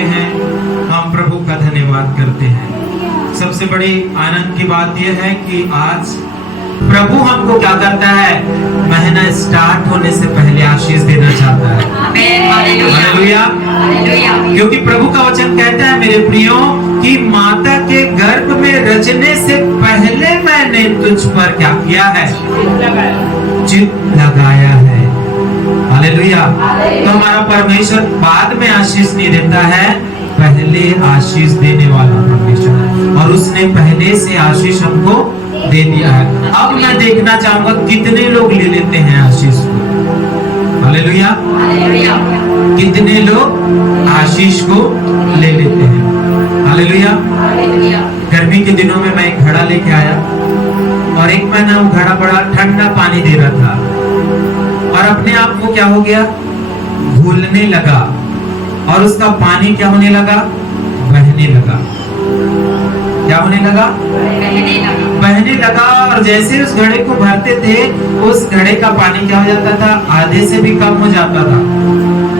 में हैं, हम प्रभु का धन्यवाद करते हैं। सबसे बड़ी आनंद की बात यह है कि आज प्रभु हमको क्या करता है, महीना स्टार्ट होने से पहले आशीष देना चाहता है। हालेलुया। क्योंकि प्रभु का वचन कहता है मेरे प्रियो कि माता के गर्भ में रचने से पहले मैंने तुझ पर क्या किया है, चित्त लगाया है। हालेलुया। तो हमारा परमेश्वर बाद में आशीष नहीं देता है, पहले आशीष देने वाला परमेश्वर, और उसने पहले से आशीष हमको दे दिया है। अब मैं देखना चाहूंगा कितने लोग ले लेते हैं आशीष को। हालेलुया। कितने लोग आशीष को ले लेते हैं। हालेलुया। गर्मी के दिनों में मैं एक घड़ा लेके आया और एक महीना वो घड़ा बड़ा ठंडा पानी दे रहा था और अपने आप वो क्या हो गया, घुलने लगा और उसका पानी क्या होने लगा, बहने लगा। क्या होने लगा, बहने लगा। और जैसे उस घड़े को भरते थे उस घड़े का पानी क्या हो जाता था, आधे से भी कम हो जाता था।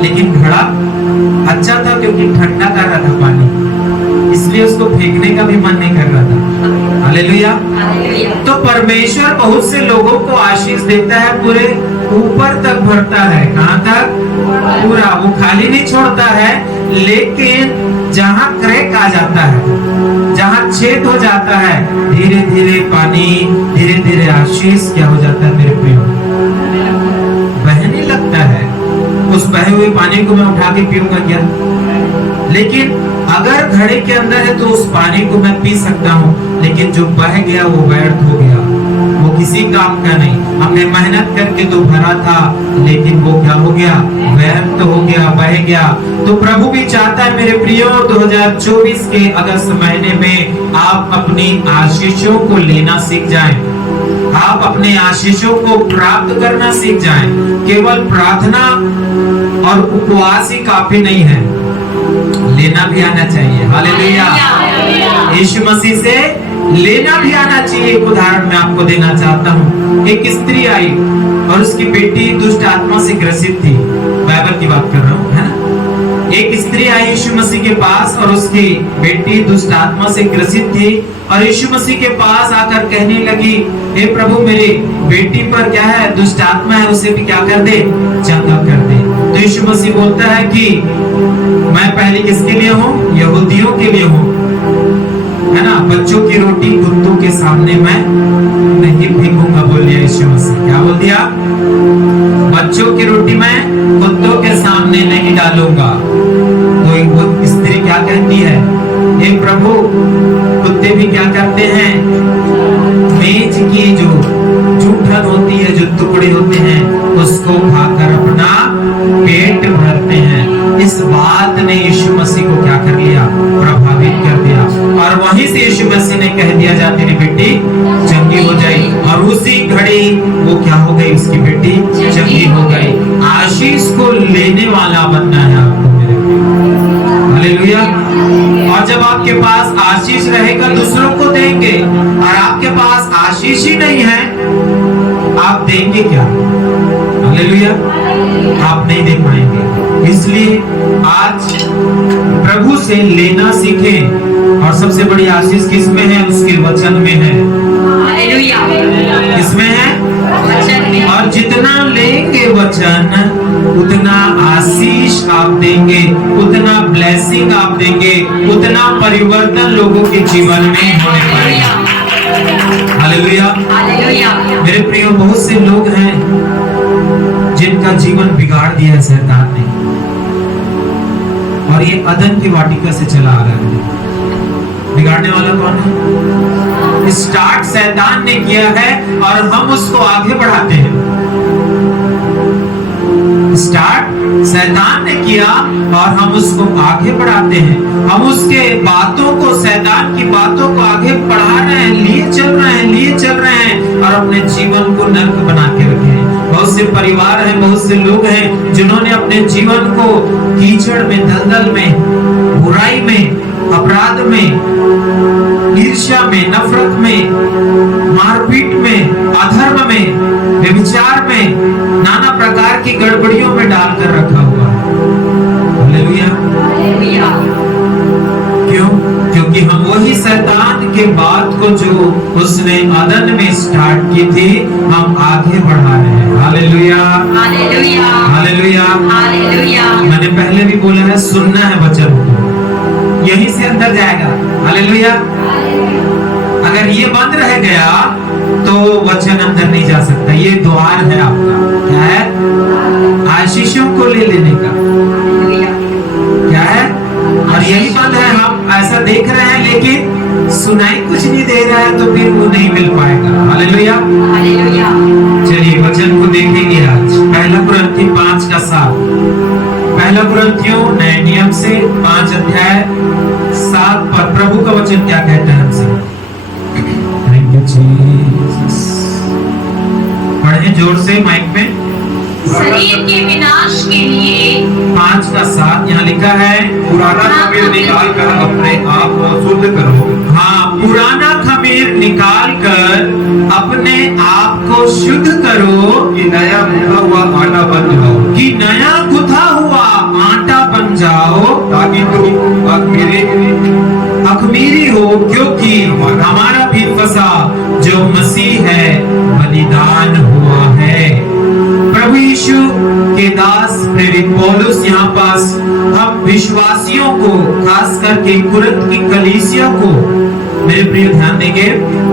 लेकिन घड़ा अच्छा था क्योंकि ठंडा कर रहा था पानी, इसलिए उसको फेंकने का भी मन नहीं कर रहा था। हालेलुया। तो परमेश्वर बहुत से लोगों को आशीष देता है, पूरे ऊपर तक भरता है। कहां तक, पूरा। वो खाली नहीं छोड़ता है, लेकिन जहां क्रैक आ जाता है, जहां छेद हो जाता है, धीरे धीरे पानी, धीरे धीरे आशीष क्या हो जाता है मेरे प्रियो, बहने लगता है। उस बहे हुए पानी को मैं उठा के पीऊंगा क्या? लेकिन अगर घड़े के अंदर है तो उस पानी को मैं पी सकता हूँ, लेकिन जो बह गया वो व्यर्थ हो गया, वो किसी काम का नहीं। हमने मेहनत करके तो भरा था, लेकिन वो क्या हो गया, व्यर्थ हो गया, बह गया। तो प्रभु भी चाहता है मेरे प्रियो 2024 के अगस्त महीने में आप अपनी आशीषों को लेना सीख जाएं, आप अपने आशीषों को प्राप्त करना सीख जाएं। केवल प्रार्थना और उपवास ही काफी नहीं है, लेना भी आना चाहिए। हालेलुया। यीशु मसीह से लेना भी आना चाहिए। एक उदाहरण मैं आपको देना चाहता हूँ। एक स्त्री आई और उसकी बेटी दुष्ट आत्मा से ग्रसित थी। बाइबल की बात कर रहा हूँ, है ना। एक स्त्री आई यीशु मसीह के पास और उसकी बेटी दुष्ट आत्मा से ग्रसित थी और यीशु मसीह के पास आकर कहने लगी, हे प्रभु मेरी बेटी पर क्या है, दुष्ट आत्मा है, उसे भी क्या कर दे, चंगा कर दे। तो यीशु मसीह बोलता है कि मैं पहले किसके लिए हूँ, यहूदियों के लिए हूँ, है ना। बच्चों की रोटी कुत्तों के सामने मैं नहीं फेंकूंगा, बोल दिया यीशु मसीह। क्या बोल दिया, बच्चों की रोटी मैं कुत्तों के सामने नहीं डालूंगा। तो वो स्त्री क्या कहती है, हे प्रभु कुत्ते भी क्या करते हैं, मेज की जो जूठन होती है, जो टुकड़े होते हैं, उसको खाकर अपना पेट भरते हैं। इस बात ने यीशु मसीह को क्या कर लिया, प्रभावित कर दिया। और वहीं से यीशु मसीह ने कह दिया, जा तेरी बेटी चंगी हो जाए। और उसी घड़ी वो क्या हो गई, उसकी बेटी चंगी हो गई। आशीष को लेने वाला बनना है आपको मेरे प्रिय। हालेलुया। और जब आपके पास आशीष रहेगा दूसरों को देंगे, और आपके पास आशीष ही नहीं है, आप देंगे क्या? हालेलुया। आप नहीं दे पाएंगे। इसलिए आज प्रभु से लेना सीखें। और सबसे बड़ी आशीष किसमें है, उसके वचन में है। हालेलुया। किसमें है, वचन में। और जितना लेंगे वचन, उतना आशीष आप देंगे, उतना ब्लेसिंग आप देंगे, उतना परिवर्तन लोगों के जीवन में होने पाएगा। हालेलुया। मेरे प्रियो बहुत से लोग हैं जिनका जीवन बिगाड़ दिया है शैतान ने, और ये अदन की वाटिका से चला आ रहा है। बिगाड़ने वाला कौन है? स्टार्ट शैतान ने किया है और हम उसको आगे बढ़ाते हैं। स्टार्ट शैतान ने किया और हम उसको आगे बढ़ाते हैं। हम उसके बातों को, शैतान की बातों को आगे बढ़ा रहे हैं, लिए चल रहे हैं और अपने जीवन को नर्क बना के रखे हैं। बहुत से परिवार हैं, बहुत से लोग हैं जिन्होंने अपने जीवन को कीचड़ में, दलदल में, बुराई में, अपराध में, ईर्ष्या में, नफरत में, मारपीट में, अधर्म में, व्यभिचार में, नाना प्रकार की गड़बड़ियों में डालकर रखा हुआ है। हालेलुया। के बात को जो उसने अदन में स्टार्ट की थी, हम आगे बढ़ा रहे हैं। Hallelujah, hallelujah, hallelujah, hallelujah. मैंने पहले भी बोला है, सुनना है वचन को, यहीं से अंदर जाएगा। हालेलुया। अगर ये बंद रह गया तो वचन अंदर नहीं जा सकता। ये द्वार है आपका, क्या है? आशीषों को ले लेने का, क्या है? और यही बंद है। हम ऐसा देख रहे हैं लेकिन सुनाई कुछ नहीं दे रहा है, तो फिर वो नहीं मिल पाएगा। Hallelujah, hallelujah. चलिए वचन को देखेंगे आज। पहला कुरिन्थी 5:7। पहला कुरिन्थियों नए नियम से 5 अध्याय 7 पर प्रभु का वचन क्या कहता है हमसे? Thank you Jesus. पढ़े जोर से माइक में। शरीर के विनाश के लिए 5:7 यहाँ लिखा है, पुराना खमीर निकाल कर अपने आप को शुद्ध करो। हाँ, पुराना खमीर निकाल कर अपने आप को शुद्ध करो कि नया गूंथा हुआ आटा बन जाओ, कि नया गुथा हुआ आटा बन जाओ, ताकि तुम अखमीरी हो, क्योंकि हमारा भी फसा जो मसीह है बलिदान हुआ है। प्रभु यीशु के दास प्रेरित पौलुस यहाँ पास हम विश्वासियों को, खास करके कुरिन्थ की कलीसिया को, मेरे प्रिय ध्यान देंगे,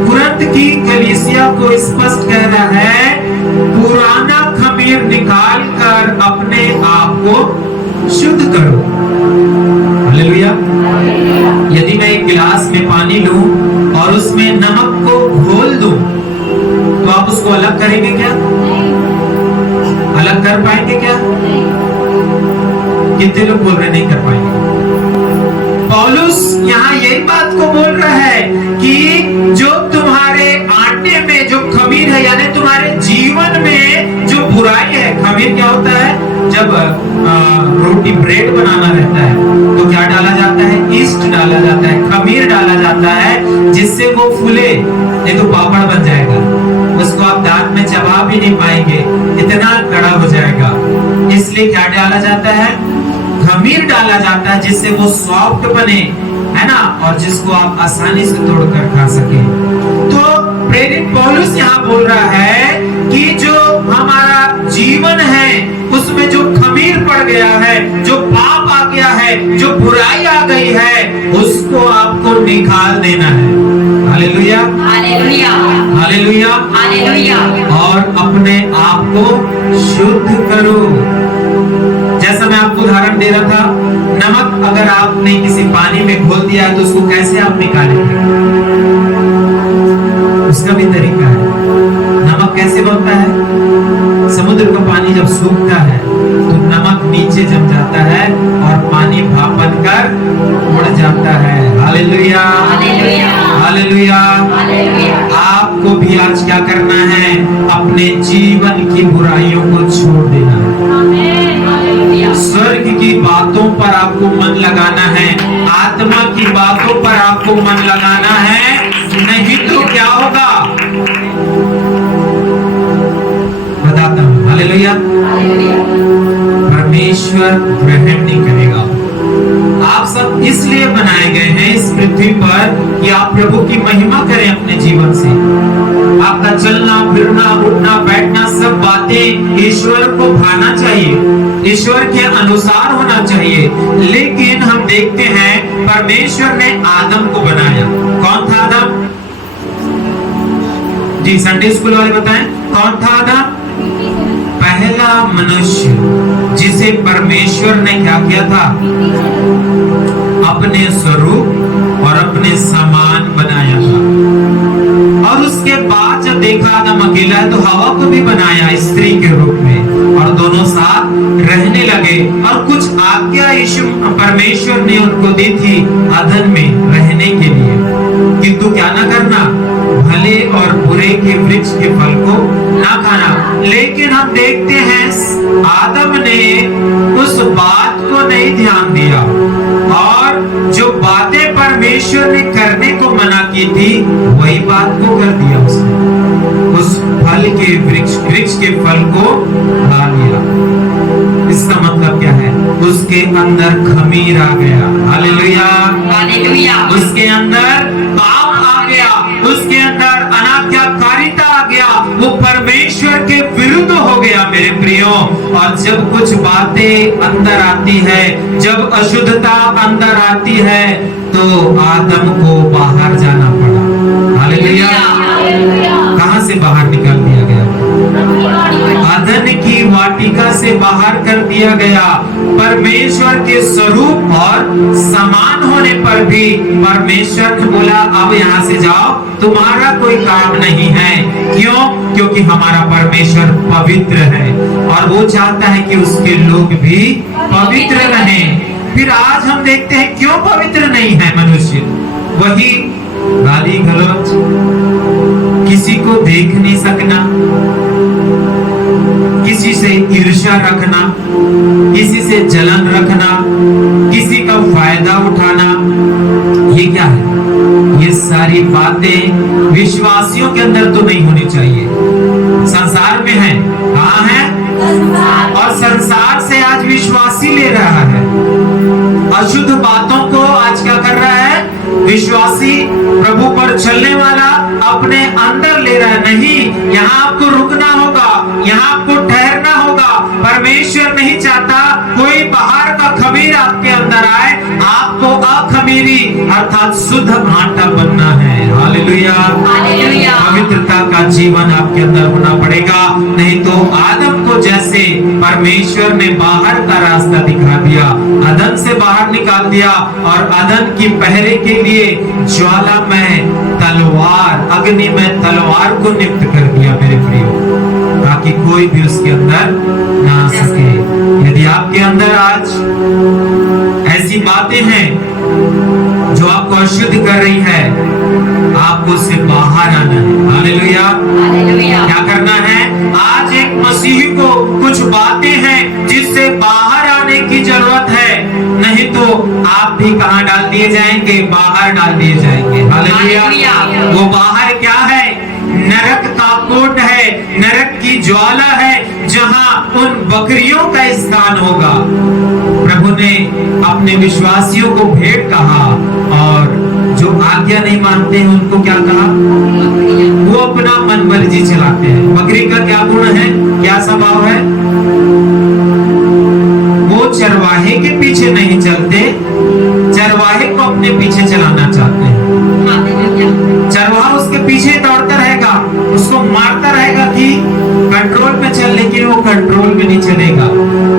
कुरिन्थ की कलीसिया को स्पष्ट कह रहा है, पुराना खमीर निकाल कर अपने आप को शुद्ध करो। हालेलुया। यदि मैं एक गिलास में पानी लूं और उसमें नमक को घोल दूं, तो आप उसको अलग करेंगे क्या? अलग कर पाएंगे क्या? कितने लोग बोल रहे नहीं कर पाएंगे? पौलुस यहाँ यही बात को बोल रहा है कि जो तुम्हारे आटे में जो खमीर है, यानी तुम्हारे जीवन में जो बुराई है। खमीर क्या होता है? जब रोटी ब्रेड बनाना रहता है तो क्या डाला जाता है? ईस्ट डाला जाता है, खमीर डाला जाता है, जिससे वो फूले, ये तो पापड़ बन जाएगा। उसको आप दांत में चबा भी नहीं पाएंगे, इतना कड़ा हो जाएगा। इसलिए क्या डाला जाता है? खमीर डाला जाता है, जिससे वो सॉफ्ट बने, है ना, और जिसको आप आसानी से तोड़कर खा सके। तो प्रेरित पौलुस यहाँ बोल रहा है कि जो हमारा जीवन है उसमें जो खमीर पड़ गया है, जो पाप आ गया है, जो बुराई आ गई है, उसको आपको निकाल देना है। Hallelujah, hallelujah, hallelujah, hallelujah. और अपने आप को शुद्ध करो। जैसा मैं आपको उदाहरण दे रहा था, नमक अगर आपने किसी पानी में घोल दिया तो उसको कैसे आप निकालेंगे? उसका भी तरीका है। नमक कैसे बनता है? समुद्र का पानी जब सूखता है तो नमक नीचे जम जाता है और पानी भाप बनकर उड़ जाता है। Hallelujah, hallelujah, hallelujah. हालेलुया। आपको भी आज क्या करना है? अपने जीवन की बुराइयों को छोड़ देना है। आमीन, हालेलुया। स्वर्ग की बातों पर आपको मन लगाना है, आत्मा की बातों पर आपको मन लगाना है, नहीं तो क्या होगा? बताता हूं। हालेलुया। परमेश्वर ग्रहण नहीं करेगा। आप सब इसलिए बनाए गए हैं इस पृथ्वी पर कि आप प्रभु की महिमा करें अपने जीवन से। आपका चलना फिरना उठना बैठना सब बातें ईश्वर को भाना चाहिए, ईश्वर के अनुसार होना चाहिए। लेकिन हम देखते हैं परमेश्वर ने आदम को बनाया। कौन था आदम? जी संडे स्कूल वाले बताएं, कौन था आदम? पहला मनुष्य जिसे परमेश्वर ने क्या किया था? अपने स्वरूप और अपने समान बनाया था। और उसके बाद जब देखा आदम अकेला है तो हवा को भी बनाया स्त्री के रूप में, और दोनों साथ रहने लगे। और कुछ आज्ञा यीशु परमेश्वर ने उनको दी थी अदन में रहने के लिए, कि तू क्या ना करना, भले और बुरे के वृक्ष के फल को ना खाना। लेकिन हम देखते हैं आदम ने उस बात को नहीं ध्यान दिया, और जो बातें परमेश्वर ने करने को मना की थी वही बात को कर दिया उसने। उस फल के वृक्ष के फल को खा लिया। इसका मतलब क्या है? उसके अंदर खमीर आ गया। Hallelujah, hallelujah. उसके अंदर पाप आ उसके अंदर अनाज्ञाकारिता आ गया, वो परमेश्वर के विरुद्ध हो गया मेरे प्रियो। और जब कुछ बातें अंदर आती है, जब अशुद्धता अंदर आती है, तो आदम को बाहर जाना पड़ा। हालेलुया। कहां से बाहर निकाल दिया गया? अदन की वाटिका से बाहर कर दिया गया। परमेश्वर के स्वरूप और समान होने पर भी परमेश्वर ने बोला अब यहाँ से जाओ, तुम्हारा कोई काम नहीं है। क्यों? क्योंकि हमारा परमेश्वर पवित्र है और वो चाहता है कि उसके लोग भी पवित्र रहें। फिर आज हम देखते हैं क्यों पवित्र नहीं है मनुष्य। वही गाली गलौज, किसी को देख नहीं सकना, किसी से ईर्ष्या रखना, किसी से जलन रखना, किसी का फायदा उठाना, ये क्या है? ये सारी बातें विश्वासियों के अंदर तो नहीं होनी चाहिए। संसार में है, कहाँ है? और संसार से आज विश्वासी ले रहा है। अशुद्ध बातों को आज क्या कर रहा है? विश्वासी प्रभु पर चलने वाला अपने अंदर ले रहा है। नहीं, यहाँ आपको रुकना होगा, यहाँ आपको ठहरना होगा। परमेश्वर नहीं चाहता कोई बाहर का खमीर आपके अंदर आए, आपको अखमीरी अर्थात शुद्ध आटा बनना है। हालेलुया। पवित्रता का जीवन आपके अंदर होना पड़ेगा, नहीं तो आदम को जैसे परमेश्वर ने बाहर का रास्ता दिखा दिया, अदन से बाहर निकाल दिया और अदन की पहरे के लिए ज्वाला में तलवार, अग्नि में तलवार को नियुक्त कर दिया मेरे प्रियो, ताकि कोई भी उसके अंदर ना आ सके। यदि आपके अंदर आज ऐसी बातें हैं जो आपको अशुद्ध कर रही है, आपको उससे बाहर आना है। हालेलुया। क्या करना है? आज एक मसीही को कुछ बातें हैं जिससे बाहर आने की जरूरत है, नहीं तो आप भी कहां डाल दिए जाएंगे? बाहर डाल दिए जाएंगे। हालेलुया। वो बाहर क्या है? नरक का कोट है, नरक की ज्वाला है, जहां उन बकरियों का स्थान होगा। प्रभु ने अपने विश्वासियों को भेड़ कहा और जो आज्ञा नहीं मानते हैं उनको क्या कहा? वो अपना मन मर्जी चलाते हैं। बकरी का क्या गुण है, क्या स्वभाव है? वो चरवाहे के पीछे नहीं चलते, चरवाहे को अपने पीछे चलाना चाहते हैं। चरवाहा उसके पीछे दौड़ता रहेगा, उसको मारता रहेगा कि कंट्रोल में चल, लेकिन वो कंट्रोल में नहीं चलेगा।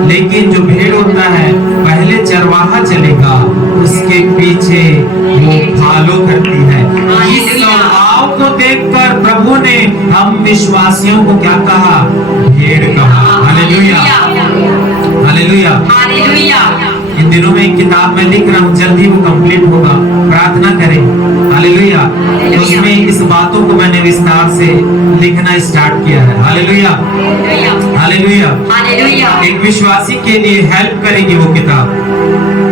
लेकिन जो भेड़ होता है, पहले चरवाहा चलेगा, उसके पीछे वो फॉलो करती है। इस स्वभाव को देखकर प्रभु ने हम विश्वासियों को क्या कहा? भेड़ कहा। हालेलुया। हालेलुया। इन दिनों में एक किताब में लिख रहा हूँ, जल्दी वो कंप्लीट होगा, प्रार्थना करें। हालेलुया। तो उसमें इस बातों को मैंने विस्तार से लिखना स्टार्ट किया है। हालेलुया। हालेलुया। एक विश्वासी के लिए हेल्प करेगी वो किताब,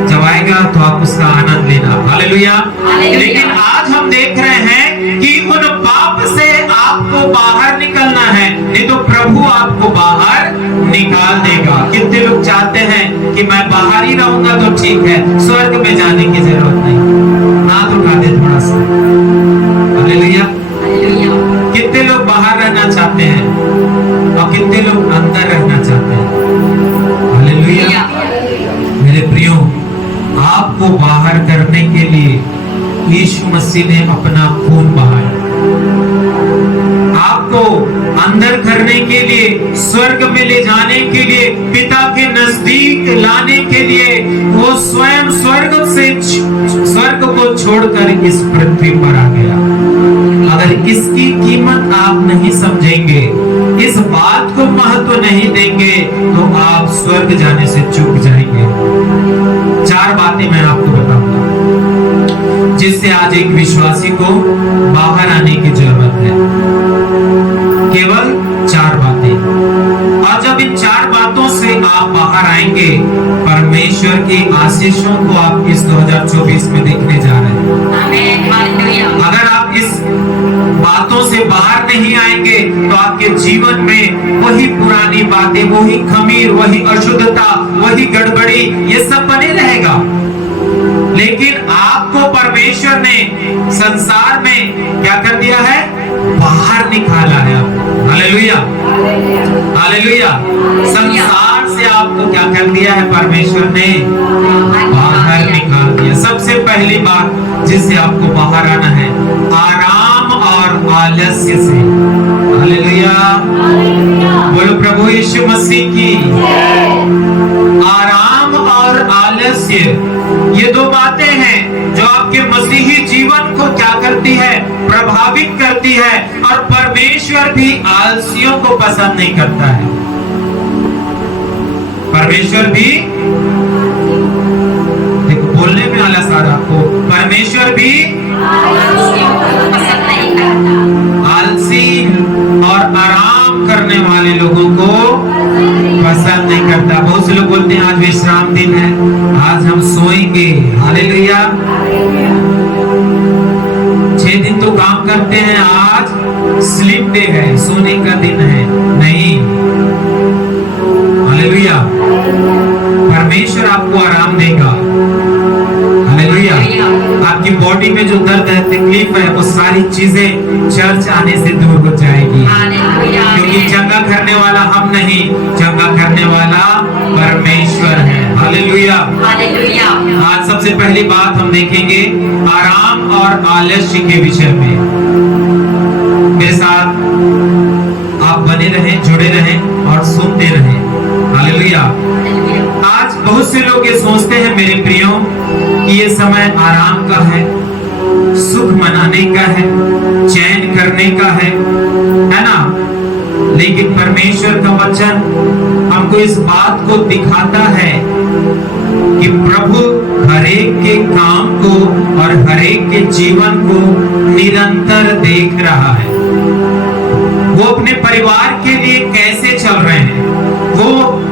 जब आएगा तो आप उसका आनंद लेना। हालेलुया। लेकिन आज हम देख रहे हैं कि उन पाप से आपको बाहर निकलना है, नहीं तो प्रभु आपको बाहर निकाल देगा। कितने लोग चाहते हैं कि मैं बाहर ही रहूंगा तो ठीक है, स्वर्ग में जाने की जरूरत नहीं। हाथ उठा दे थोड़ा सा। हालेलुया। कितने लोग बाहर रहना चाहते हैं और कितने लोग अंदर रहना चाहते हैं? हालेलुया। मेरे प्रियो, आपको बाहर करने के लिए यीशु मसीह ने अपना खून बहाया। आपको अंदर करने के लिए, स्वर्ग में ले जाने के लिए, पिता के नजदीक लाने के लिए वो स्वयं स्वर्ग को छोड़कर इस पृथ्वी पर आ गया। अगर इसकी कीमत आप नहीं समझेंगे, इस बात को महत्व नहीं देंगे, तो आप स्वर्ग जाने से चूक जाएंगे। 4 बातें मैं आपको बताऊंगा जिससे आज एक विश्वासी को बाहर आने की जरूरत है। केवल 4 बातें। और जब इन 4 बातों से आप बाहर आएंगे, परमेश्वर की आशीषों को आप इस 2024 में देखने जा रहे हैं। अगर आप इस बातों से बाहर नहीं आएंगे तो आपके जीवन में वही पुरानी बातें, वही खमीर, वही अशुद्धता, वही गड़बड़ी, ये सब बने रहेगा। लेकिन आपको परमेश्वर ने संसार में क्या कर दिया है, बाहर निकाला है आपको। Hallelujah, hallelujah. संसार से आपको क्या कर दिया है, परमेश्वर ने बाहर निकाल दिया। सबसे पहली बात जिससे आपको बाहर आना है, आराम और आलस्य से। हालेलुया, बोलो प्रभु यीशु मसीह की। आराम और आलस्य, ये दो बातें हैं जो आपके मसीही जीवन को क्या करती है, प्रभावित करती है। और परमेश्वर भी आलसियों को पसंद नहीं करता है। परमेश्वर भी, देखो बोलने में आलस आ रहा आपको, परमेश्वर भी पसंद नहीं करता। आलसी और आराम करने वाले लोगों को पसंद नहीं करता। बहुत से लोग बोलते हैं आज विश्राम दिन है, आज हम सोएंगे। हालेलुया, 6 दिन तो काम करते हैं, आज स्लीप डे है, सोने का दिन है। नहीं, हालेलुया, परमेश्वर आपको आराम देगा। हालेलुया, आपकी बॉडी में जो दर्द है, तकलीफ है, वो सारी चीजें चर्च आने से दूर हो जाएगी। क्योंकि चंगा करने वाला हम नहीं, चंगा करने वाला परमेश्वर है। Hallelujah, hallelujah. आज सबसे पहली बात हम देखेंगे आराम और आलस्य के विषय में। मेरे साथ आप बने रहें, जुड़े रहें और सुनते रहें। हालेलुया। आज बहुत से लोग ये सोचते हैं मेरे प्रियो कि ये समय आराम का है, सुख मनाने का है, चैन करने का है ना। लेकिन परमेश्वर का वचन हमको इस बात को दिखाता है कि प्रभु हरेक के काम को और हरेक के जीवन को निरंतर देख रहा है। वो अपने परिवार के लिए कैसे चल रहे हैं, वो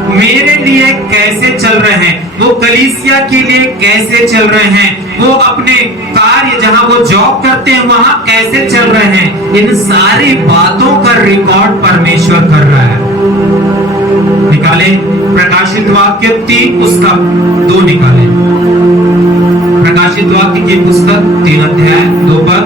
मेरे लिए कैसे चल रहे हैं, वो कलीसिया के लिए कैसे चल रहे हैं, वो अपने कार्य जहां वो जॉब करते हैं वहां कैसे चल रहे हैं। इन सारी बातों का रिकॉर्ड परमेश्वर कर रहा है। निकाले प्रकाशित वाक्य 3 पुस्तक 2 निकाले। प्रकाशित वाक्य की पुस्तक 3 अध्याय 2 पद।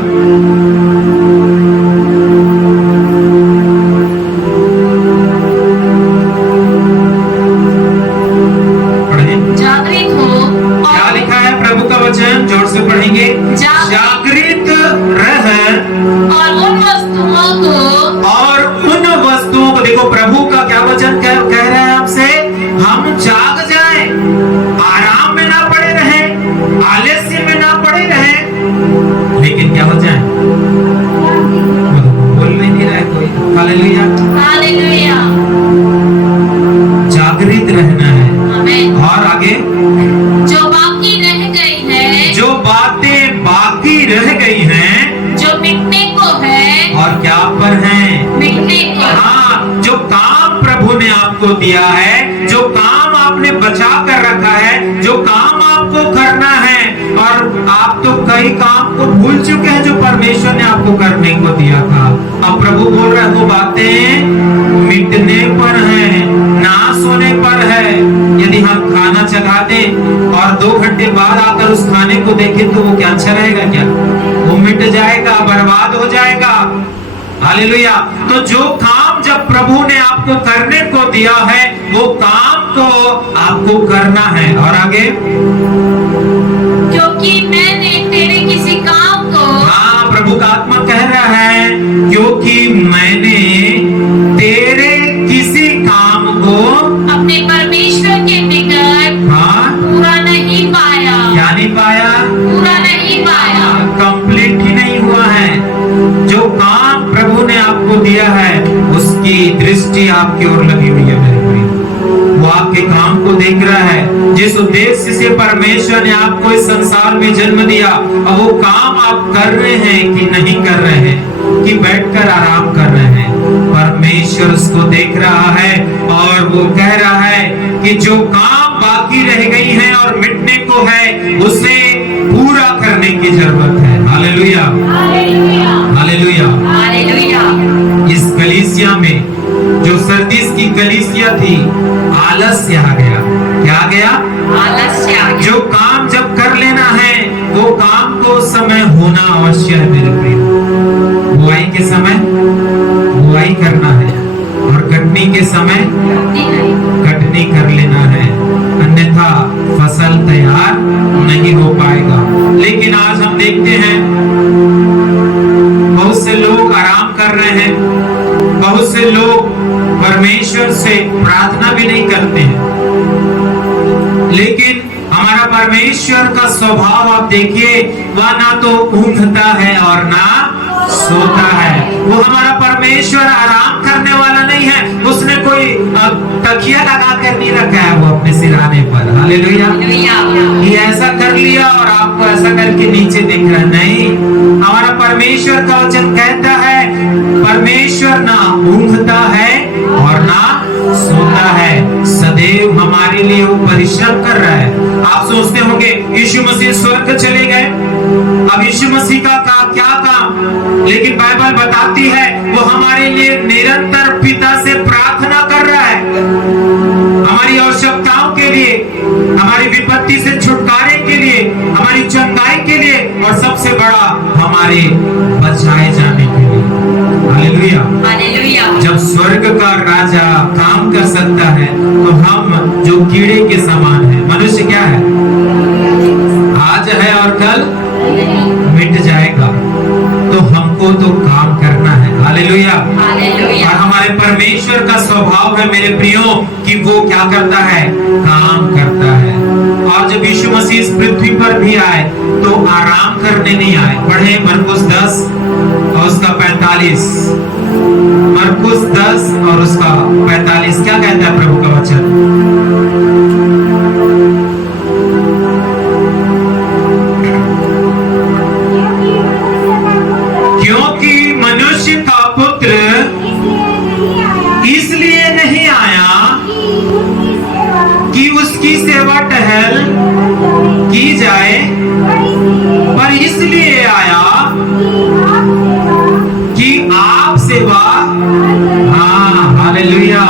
जोर से पढ़ेंगे, जागृत रह और उन वस्तुओं को देखो। प्रभु का क्या वचन कह रहा है आपसे, हम जाग जाएं, आराम में ना पड़े रहें, आलस्य में ना पड़े रहें, लेकिन क्या हो जाए, बोल नहीं रहा है कोई। Hallelujah, hallelujah. जागृत रहना है। आमीन। और आगे, जो बाकी रह गई है, जो बातें बाकी रह गई हैं, जो मिटने को है, और क्या पर हैं, मिटने को। हाँ, जो काम प्रभु ने आपको दिया है, जो काम आपने बचा कर रखा है, जो काम आपको करना है, और आप तो कई काम को भूल चुके हैं जो परमेश्वर ने आपको करने को दिया था। अब प्रभु बोल रहे हैं वो बातें मिटने पर हैं, नाश होने पर है। यदि हम खाना चखा दें और 2 घंटे बाद आकर उस खाने को देखें तो वो क्या अच्छा रहेगा क्या, वो मिट जाएगा, बर्बाद हो जाएगा। हालेलुया। तो जो काम जब प्रभु ने आपको करने को दिया है, वो काम को आपको करना है। और आगे, क्योंकि मैंने तेरे किसी काम को, हाँ, प्रभु का आत्मा कह रहा है, क्योंकि मैंने तेरे किसी काम को अपने परमेश्वर के निकट, हाँ, पूरा नहीं पाया। क्या नहीं पाया, पूरा नहीं पाया, कंप्लीट ही नहीं हुआ है। जो काम प्रभु ने आपको दिया है उसकी दृष्टि आपकी ओर लगी हुई है मेरे भाई। वो आपके काम को देख रहा है। जिस उद्देश्य से परमेश्वर ने आपको इस संसार में जन्म दिया, अब वो काम आप कर रहे हैं कि नहीं कर रहे हैं, कि बैठकर आराम कर रहे हैं, परमेश्वर उसको देख रहा है। और वो कह रहा है कि जो काम बाकी रह गई है और मिटने को है, उसे पूरा करने की जरूरत है। Hallelujah, hallelujah, hallelujah. इस कलीसिया में जो सरदीस की कलीसिया थी, आलस्य आ गया। क्या आ गया, आलस्य आ गया। जो काम जब कर लेना है वो काम को उस समय होना अवश्य है मेरे प्रिय। बुआई के समय बुआई करना है और कटनी के समय कटनी कर लेना है, अन्यथा फसल तैयार नहीं हो पाएगा। लेकिन आज हम देखते हैं बहुत से लोग आराम कर रहे हैं, बहुत से लोग परमेश्वर से प्रार्थना भी नहीं करते हैं। लेकिन हमारा परमेश्वर का स्वभाव आप देखिए, वह ना तो ऊँघता है और ना सोता है। वो हमारा परमेश्वर आराम करने वाला नहीं है। उसने कोई तकिया लगा कर नहीं रखा है वो अपने सिरहाने पर। हालेलुया। ये ऐसा कर लिया और आपको ऐसा करके नीचे दिख रहा नहीं। हमारा परमेश्वर का वचन कहता है परमेश्वर ना ऊँघता है और ना सोता है, सदैव हमारे लिए वो परिश्रम कर रहा है। आप सोचते होंगे यीशु मसीह स्वर्ग चले गए, अब यीशु मसीह का क्या काम? लेकिन बाइबल बताती है वो हमारे लिए निरंतर पिता से प्रार्थना कर रहा है, हमारी आवश्यकताओं के लिए, हमारी विपत्ति से छुटकारे के लिए, हमारी चंगाई के लिए और सबसे बड़ा हमारे बचाए जाने के लिए। हालेलुया। हालेलुया। जब स्वर्ग का राजा काम कर सकता है तो हम जो कीड़े के समान है, मनुष्य क्या है? आज है और कल मिट जाएगा, तो हमको तो काम करना है। हालेलुया। हालेलुया। और हमारे परमेश्वर का स्वभाव है मेरे प्रियो कि वो क्या करता है? काम करता है। और जब यीशु मसीह इस पृथ्वी पर भी आए तो आराम करने नहीं आए। पढ़े मरकुस 10 और उसका 45। मरकुस 10 और उसका 45 क्या कहता है प्रभु का वचन? क्योंकि मनुष्य का पुत्र इसलिए नहीं आया कि उसकी सेवा टहल की जाए, पर इसलिए आया कि आप सेवा। हाँ, हालेलुया।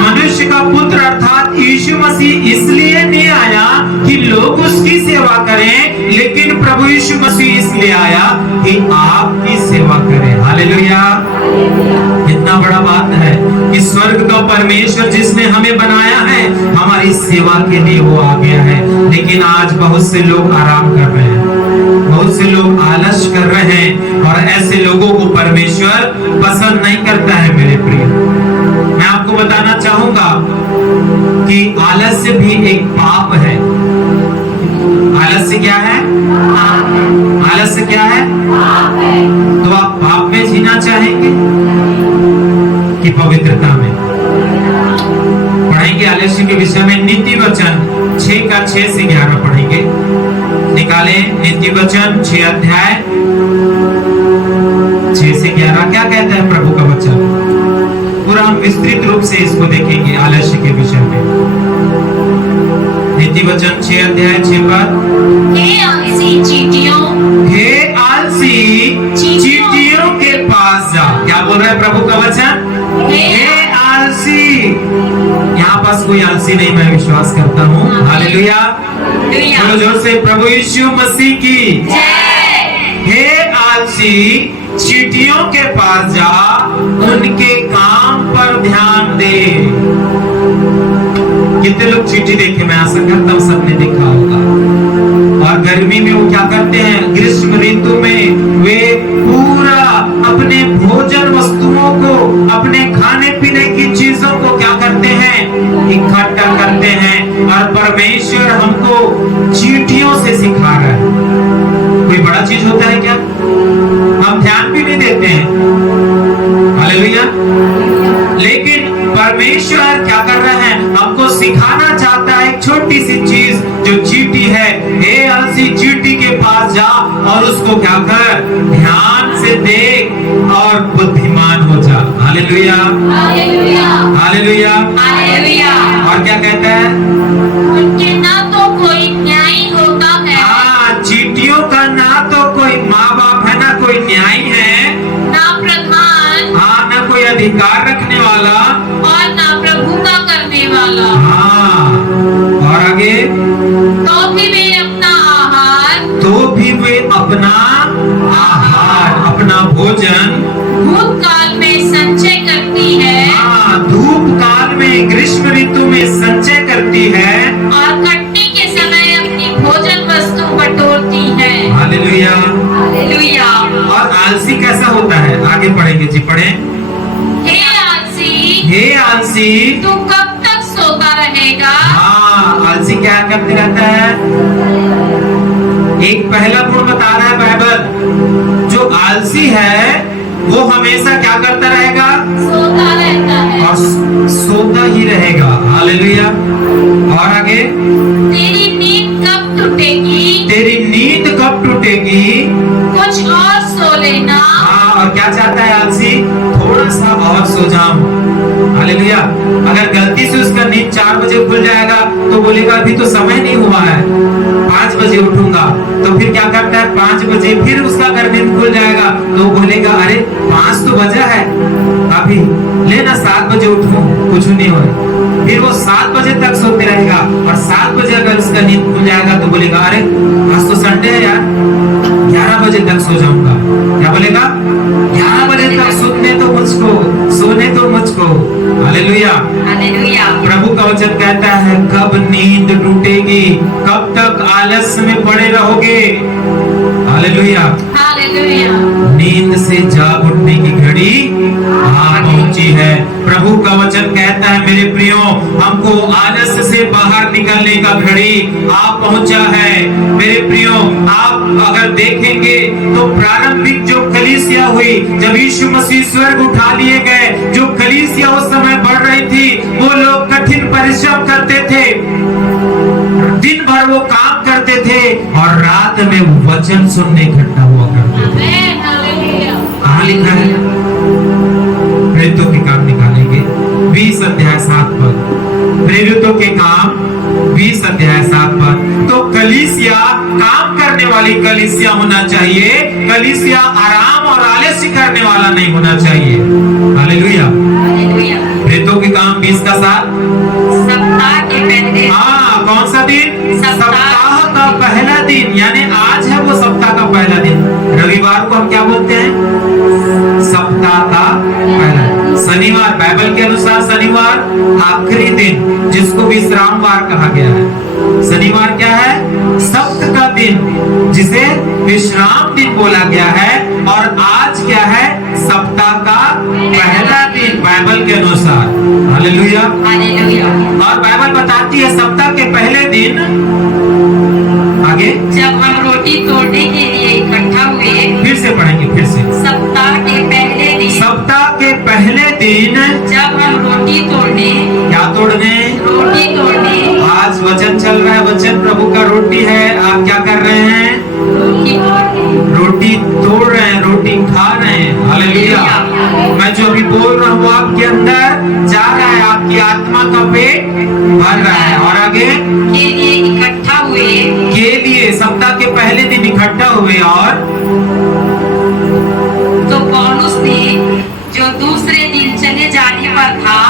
मनुष्य का पुत्र अर्थात यीशु मसीह इसलिए नहीं आया कि लोग उसकी सेवा करें, लेकिन प्रभु यीशु मसीह इसलिए आया कि आपकी सेवा करें। हालेलुया। कितना बड़ा बात है कि स्वर्ग का परमेश्वर जिसने हमें बनाया है हमारी सेवा के लिए वो आ गया है। लेकिन आज बहुत से लोग आराम कर रहे हैं, बहुत से लोग आलस कर रहे हैं और ऐसे लोगों को परमेश्वर पसंद नहीं करता है मेरे प्रिय। मैं आपको बताना चाहूंगा कि आलस्य भी एक पाप है। आलस्य क्या है? आलस्य क्या है? तो आप पाप में जीना चाहेंगे कि पवित्रता में? पढ़ेंगे आलस्य के विषय में नीति वचन 6 का 6 से 11 पढ़ेंगे। निकाले नीति वचन 6 अध्याय 6 से 11 क्या कहता है प्रभु का वचन? पूरा हम विस्तृत रूप से इसको देखेंगे आलस्य के विषय में। नीति वचन 6 अध्याय 6 पर, हे आलसी चींटियों, हे आलसी चींटियों के पास जा। क्या बोल रहा है प्रभु का वचन? हे आलसी। यहाँ पास कोई आलसी नहीं, मैं विश्वास करता हूँ। हालेलुया। बोलो जोर से, प्रभु यीशु मसीह की जय। हे आलसी चींटियों के पास जा, उनके काम पर ध्यान दे। कितने लोग चींटी देखे? मैं आशा करता हूं सबने देखा होगा। और गर्मी में वो क्या करते हैं? ग्रीष्म ऋतु में वे पूरा अपने भोजन वस्तुओं को, अपने खाने पीने की चीजों को क्या करते हैं? इकट्ठा करते हैं। और परमेश्वर हमको चींटियों से सिखा रहा है। कोई बड़ा चीज होता है क्या? हम ध्यान भी नहीं देते हैं। हालेलुया। लेकिन परमेश्वर क्या कर रहा है? हमको सिखाना चाहता है एक छोटी सी चीज जो चींटी है। हे आलसी चींटी के पास जा और उसको क्या कर? ध्यान से देख और बुद्धिमान हो जा। हालेलुया। हालेलुया। हालेलुया। हालेलुया। और क्या कहता है? उनके ना तो कोई न्याय होता है, हाँ, चींटियों का ना तो कोई माँ बाप है, ना कोई न्याय है, ना प्रधान, हाँ, ना कोई अधिकार रखने वाला, और ना प्रभु का करने वाला। हाँ। और आगे, तो भी वे अपना आहार भोजन भूतकाल में संचय करती है धूप काल में ग्रीष्म ऋतु में संचय करती है और कटनी के समय अपनी भोजन वस्तु बटोरती है। हालेलुया। हालेलुया। और आलसी कैसा होता है, आगे पढ़ेंगे जी, पढ़ें। हे आलसी, हे आलसी, तू कब तक सोता रहेगा? आलसी क्या करते रहता है? एक पहला गुण बता रहा है बाइबल, जो आलसी है वो हमेशा क्या करता रहेगा? सोता रहता है और सोता ही रहेगा। हालेलुया। और आगे, तेरी नींद कब टूटेगी? तेरी नींद कब टूटेगी? कुछ और सो लेना। और क्या चाहता है आलसी? थोड़ा सा और सो जाऊं। हालेलुया। अगर गलती से उसका नींद 4 बजे खुल जाएगा तो बोलेगा अभी तो समय नहीं हुआ है, 5 बजे उठूंगा। तो फिर क्या करता है? 5 बजे फिर उसका अगर नींद खुल जाएगा तो बोलेगा अरे 5 तो बजा है, अभी लेना 7 बजे उठूं, कुछ नहीं हो। फिर वो 7 बजे तक सोते रहेगा और 7 बजे अगर उसका नींद खुल जाएगा तो बोलेगा अरे आज तो संडे है यार, 11 बजे तक सो जाऊंगा। क्या बोलेगा? 11 बजे तक सोने तो मुझको। हालेलुया। हालेलुया। प्रभु का वचन कहता है कब नींद टूटेगी, कब तक आलस्य में पड़े रहोगे। हालेलुया। हालेलुया। नींद से जाग उठने की घड़ी आ पहुंची है। प्रभु का वचन कहता है मेरे प्रियो, हमको आलस्य से बाहर निकलने का घड़ी आ पहुंचा है। मेरे प्रियो, आप अगर देखेंगे तो प्रारंभिक जो कलीसिया हुई, जब यीशु मसीह स्वर्ग उठा लिए गए, जो कलीसिया उस समय बढ़ रही थी, वो लोग कठिन परिश्रम करते थे, दिन भर वो काम करते थे और रात में वचन सुनने इकट्ठा हुआ करते थे। कहाँ लिखा है? प्रेरितों के काम निकालेंगे 20 अध्याय 7 पद। प्रेरितों के काम 20 अध्याय 7 पद। तो कलीसिया काम करने वाली कलीसिया होना चाहिए, कलीसिया आराम और आलस्य करने वाला नहीं होना चाहिए। हालेलुया। प्रेरितों के काम 20 का 7। सप्ताह के पहले, कौन सा दिन? सप्ताह का पहला दिन, यानी आज है वो सप्ताह का पहला दिन। रविवार को हम क्या बोलते हैं? सप्ताह का पहला दिन। शनिवार, बाइबल के अनुसार शनिवार आखिरी दिन, जिसको विश्राम वार कहा गया है। शनिवार क्या है? सप्त का दिन, जिसे विश्राम दिन बोला गया है। और आज क्या है? सप्ताह का पहला दिन, बाइबल के अनुसार। हालेलुया। हालेलुया। और बाइबल बताती है सप्ताह के पहले दिन, आगे, जब हम रोटी तोड़ने के लिए इकट्ठा हुए, फिर से पढ़ेंगे, फिर से। सप्ताह के पहले दिन, सप्ताह के पहले दिन, जब हम रोटी तोड़ने, क्या तोड़ने? रोटी तोड़ने, आज वचन चल रहा है, वचन प्रभु का रोटी है। आप क्या कर रहे हैं? रोटी तोड़ने, रोटी तोड़ रहे हैं, रोटी खा रहे हैं। हालेलुया। मैं जो अभी बोल रहा हूँ आपके अंदर जा रहा है, आपकी आत्मा का पेट भर रहा है। और आगे, के लिए इकट्ठा हुए, के लिए सप्ताह के पहले दिन इकट्ठा हुए। और तो पौलुस ने जो दूसरे दिन चले जाने पर था,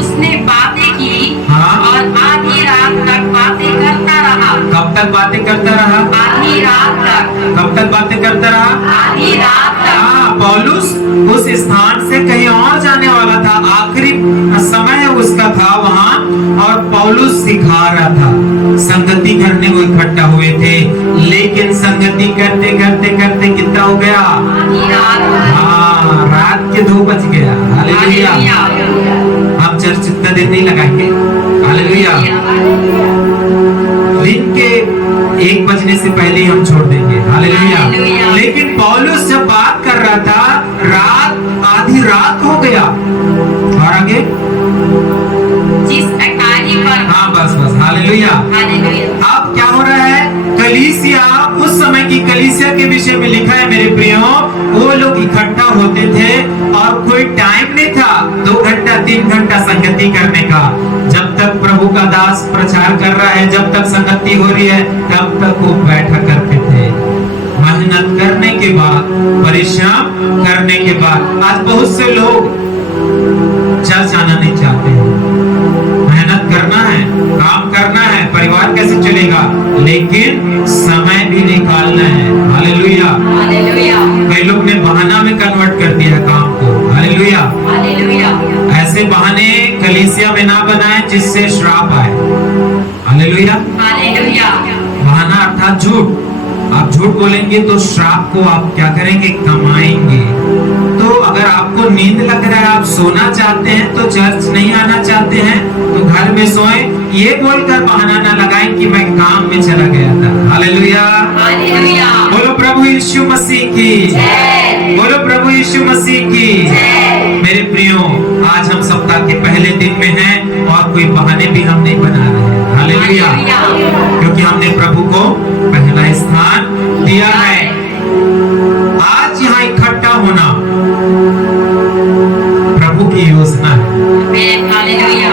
उसने बातें की और आधी रात तक बातें करता रहा। कब तक बातें करता रहा? आधी रात तक। कब तक बातें करता रहा? आधी रात तक। पौलुस उस स्थान से कहीं और जाने वाला था, आखिरी समय उसका था वहां, और पौलुस सिखा रहा था। संगति करने वो इकट्ठा हुए थे, लेकिन संगति करते करते करते कितना हो गया? रात के 2 बज गया। हालेलुया। हम चर्च इतना देर नहीं लगाएंगे। हालेलुया। दिन के 1 बजने से पहले ही हम छोड़ देंगे। हालेलुया। लेकिन पौलुस जब बात कर रहा था, आधी रात हो गया। और आगे, जिस अटारी पर, बस। हालेलुया। अब क्या हो रहा है? कलीसिया, उस समय की कलीसिया के विषय में लिखा है मेरे प्रियो, वो लोग इकट्ठा होते थे और कोई टाइम नहीं था 2 घंटा 3 घंटा संगति करने का। जब तक प्रभु का दास प्रचार कर रहा है, जब तक संगति हो रही है, तब तक वो बैठा करते थे। मेहनत करने के बाद, परिश्रम करने के बाद, आज बहुत से लोग चर्च आना नहीं चाहते हैं। मेहनत करना है, काम करना है, परिवार कैसे चलेगा, लेकिन समय भी निकालना है। हालेलुया। बहाने कलीसिया में ना बनाए जिससे श्राप आए। हालेलुया। हालेलुया। बहाना अर्थात झूठ। आप झूठ बोलेंगे तो श्राप को आप क्या करेंगे? कमाएंगे। तो अगर आपको नींद लग रहा है, आप सोना चाहते हैं, तो चर्च नहीं आना चाहते हैं, तो घर में सोएं। ये बोलकर बहाना ना लगाएं कि मैं काम में चला गया था। हालेलुया। हालेलुया। बोलो प्रभु यीशु मसीह की जय। बोलो प्रभु यीशु मसीह की जय। मेरे प्रियो, आज हम सप्ताह के पहले दिन में हैं और कोई बहाने भी हम नहीं बना रहे हैं। हालेलुया। क्योंकि हमने प्रभु को पहला स्थान दिया है। आज यहाँ इकट्ठा होना प्रभु की योजना है। हालेलुया।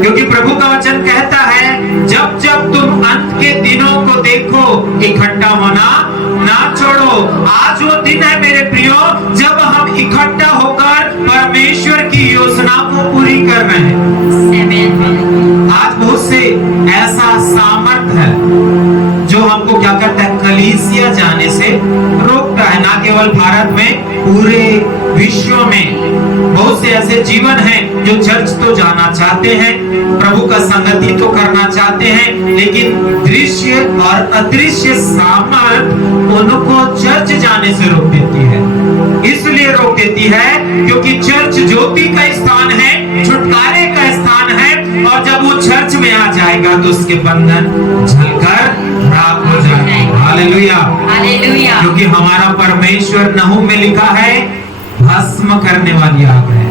क्योंकि प्रभु का वचन कहता है, जब जब तुम अंत के दिनों को देखो, इकट्ठा होना ना छोड़ो। आज वो दिन है मेरे प्रियो, जब हम इकट्ठा होकर परमेश्वर की योजना को पूरी कर रहे हैं। आज बहुत से ऐसा सामर्थ है जो हमको क्या करता है? कलीसिया जाने से रोकता है। ना केवल भारत में, पूरे विश्व में बहुत से ऐसे जीवन हैं जो चर्च तो जाना चाहते हैं, प्रभु का संगति तो करना चाहते हैं, लेकिन दृश्य और अदृश्य सामर्थ उनको चर्च जाने से रोक देती है। इसलिए रोक देती है क्योंकि चर्च ज्योति का स्थान है, छुटकारे का स्थान है, और जब वो चर्च में आ जाएगा तो उसके बंधन जलकर राख हो जाएंगे। हालेलुया। हालेलुया। क्योंकि हमारा परमेश्वर नहूम में लिखा है, भस्म करने वाली आग है।